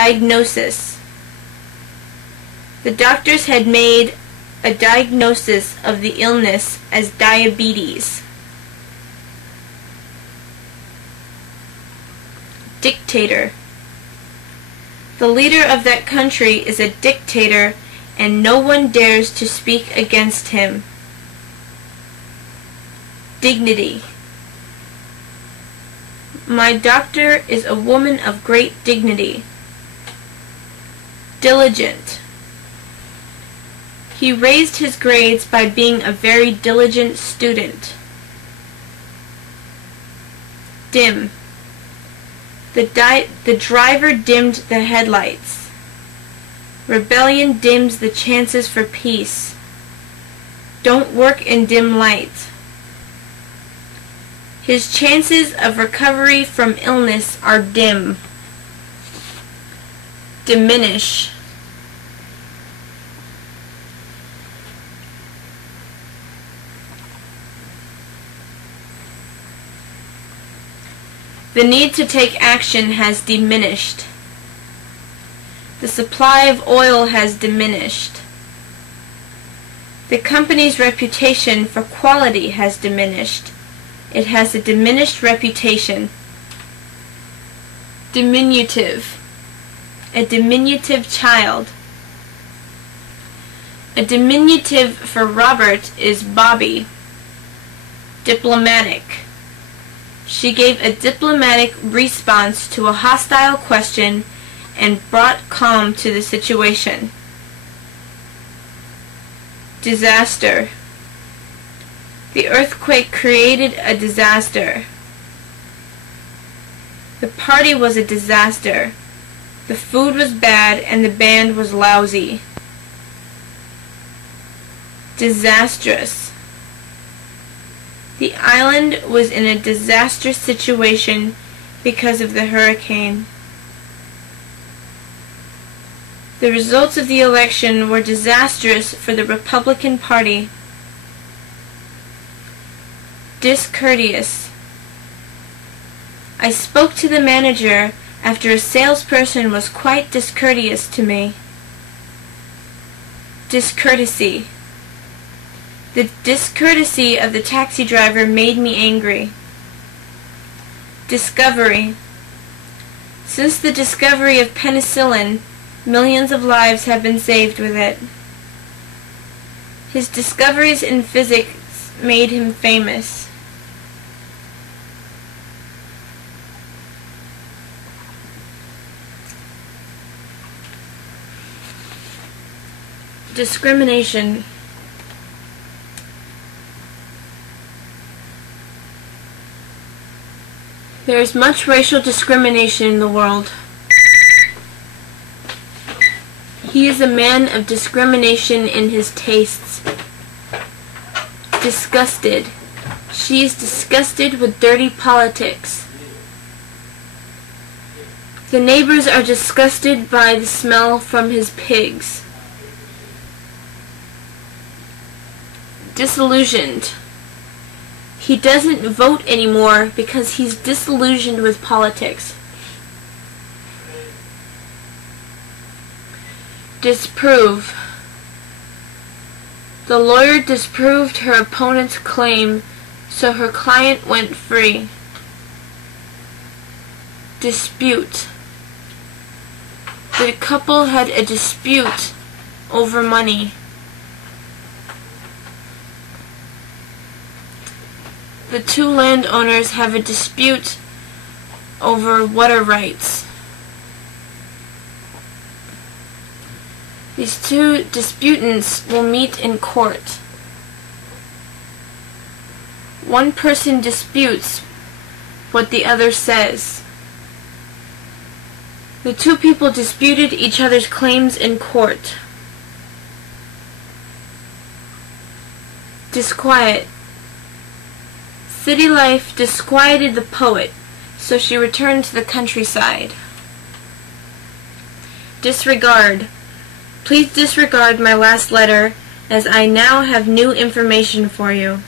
Diagnosis. The doctors had made a diagnosis of the illness as diabetes. Dictator. The leader of that country is a dictator, and no one dares to speak against him. Dignity. My doctor is a woman of great dignity. Diligent. He raised his grades by being a very diligent student. Dim. The driver dimmed the headlights. Rebellion dims the chances for peace. Don't work in dim light. His chances of recovery from illness are dim. Diminish. The need to take action has diminished. The supply of oil has diminished. The company's reputation for quality has diminished. It has a diminished reputation. Diminutive. A diminutive child. A diminutive for Robert is Bobby. Diplomatic. She gave a diplomatic response to a hostile question and brought calm to the situation. Disaster. The earthquake created a disaster. The party was a disaster. The food was bad and the band was lousy. Disastrous. The island was in a disastrous situation because of the hurricane. The results of the election were disastrous for the Republican Party. Discourteous. I spoke to the manager after a salesperson was quite discourteous to me. Discourtesy. The discourtesy of the taxi driver made me angry. Discovery. Since the discovery of penicillin, millions of lives have been saved with it. His discoveries in physics made him famous. Discrimination. There is much racial discrimination in the world. He is a man of discrimination in his tastes. Disgusted. She is disgusted with dirty politics. The neighbors are disgusted by the smell from his pigs. Disillusioned. He doesn't vote anymore because he's disillusioned with politics. Disprove. The lawyer disproved her opponent's claim, so her client went free. Dispute. The couple had a dispute over money. The two landowners have a dispute over water rights. These two disputants will meet in court. One person disputes what the other says. The two people disputed each other's claims in court. Disquiet. City life disquieted the poet, so she returned to the countryside. Disregard. Please disregard my last letter, as I now have new information for you.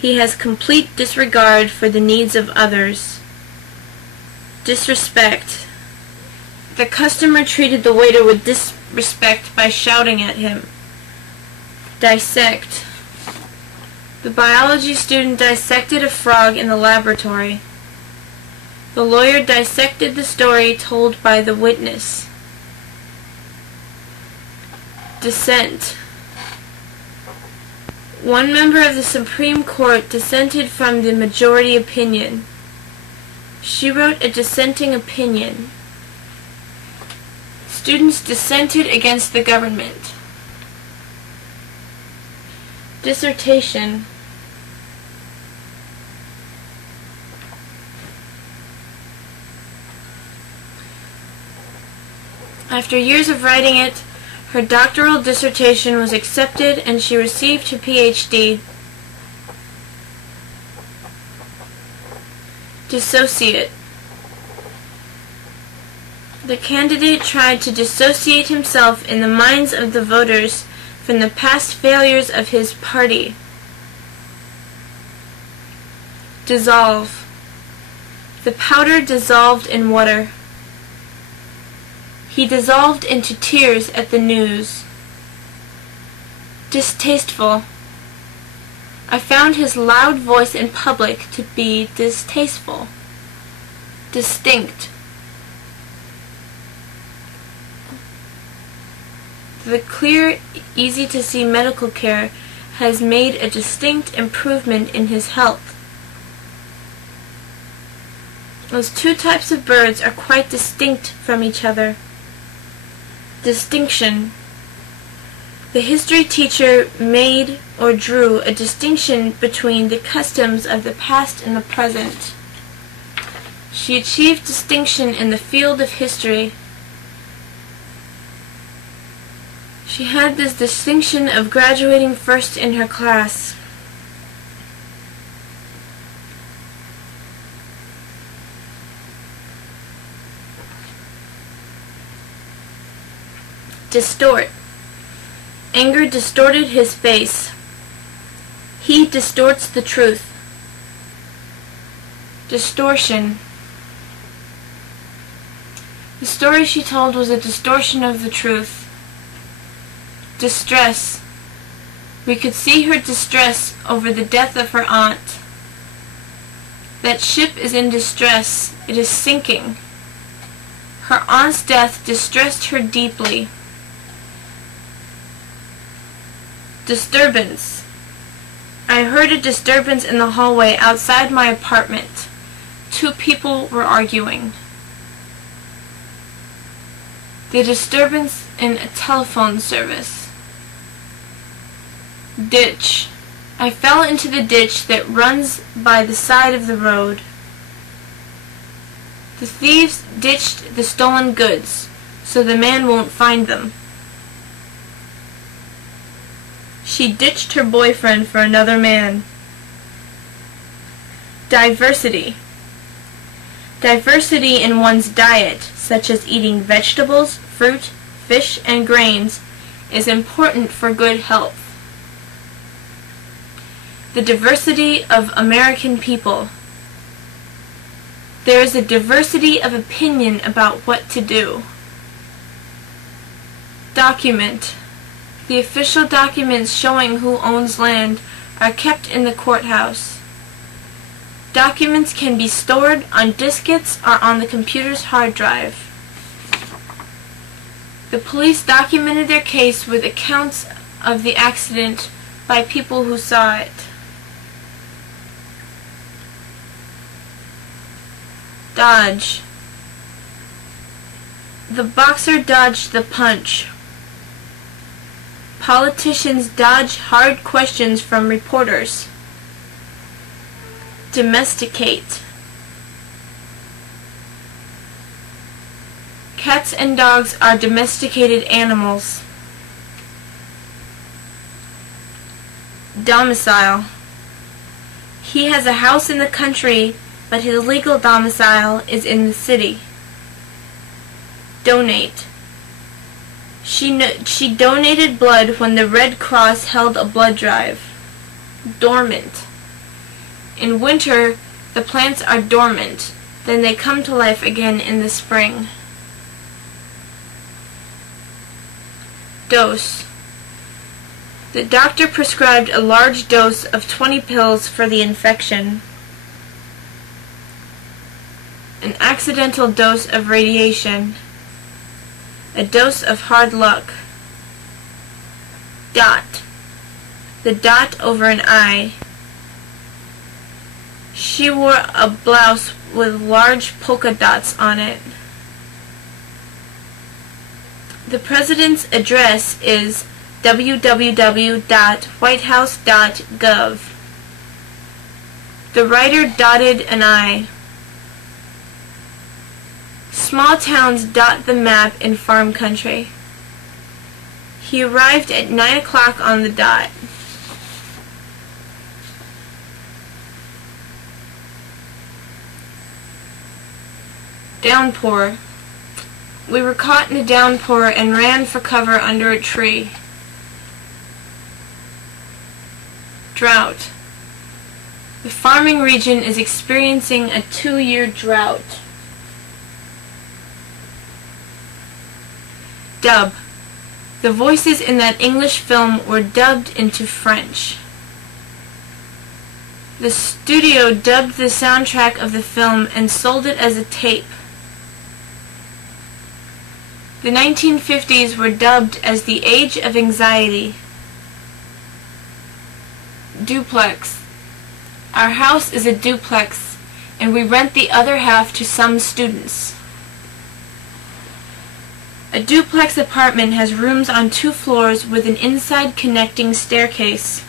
He has complete disregard for the needs of others. Disrespect. The customer treated the waiter with disrespect by shouting at him. Dissect. The biology student dissected a frog in the laboratory. The lawyer dissected the story told by the witness. Dissent. One member of the Supreme Court dissented from the majority opinion. She wrote a dissenting opinion. Students dissented against the government. Dissertation. After years of writing it, her doctoral dissertation was accepted and she received her PhD. Dissociate. The candidate tried to dissociate himself in the minds of the voters from the past failures of his party. Dissolve. The powder dissolved in water. He dissolved into tears at the news. Distasteful. I found his loud voice in public to be distasteful. Distinct. The clear, easy-to-see medical care has made a distinct improvement in his health. Those two types of birds are quite distinct from each other. Distinction. The history teacher made or drew a distinction between the customs of the past and the present. She achieved distinction in the field of history. She had this distinction of graduating first in her class. Distort. Anger distorted his face. He distorts the truth. Distortion. The story she told was a distortion of the truth. Distress. We could see her distress over the death of her aunt. That ship is in distress. It is sinking. Her aunt's death distressed her deeply. Disturbance. I heard a disturbance in the hallway outside my apartment. Two people were arguing. The disturbance in a telephone service. Ditch. I fell into the ditch that runs by the side of the road. The thieves ditched the stolen goods, so the man won't find them. She ditched her boyfriend for another man. Diversity. Diversity in one's diet, such as eating vegetables, fruit, fish, and grains, is important for good health. The diversity of American people. There is a diversity of opinion about what to do. Document. The official documents showing who owns land are kept in the courthouse. Documents can be stored on diskettes or on the computer's hard drive. The police documented their case with accounts of the accident by people who saw it. Dodge. The boxer dodged the punch. Politicians dodge hard questions from reporters. Domesticate. Cats and dogs are domesticated animals. Domicile. He has a house in the country, but his legal domicile is in the city. Donate. She donated blood when the Red Cross held a blood drive. Dormant. In winter, the plants are dormant, then they come to life again in the spring. Dose. The doctor prescribed a large dose of 20 pills for the infection. An accidental dose of radiation. A dose of hard luck. Dot. The dot over an I. She wore a blouse with large polka dots on it. The president's address is www.whitehouse.gov. The writer dotted an I. Small towns dot the map in farm country. He arrived at 9 o'clock on the dot. Downpour. We were caught in a downpour and ran for cover under a tree. Drought. The farming region is experiencing a 2-year drought. Dub. The voices in that English film were dubbed into French. The studio dubbed the soundtrack of the film and sold it as a tape. The 1950s were dubbed as the Age of Anxiety. Duplex. Our house is a duplex, and we rent the other half to some students. A duplex apartment has rooms on 2 floors with an inside connecting staircase.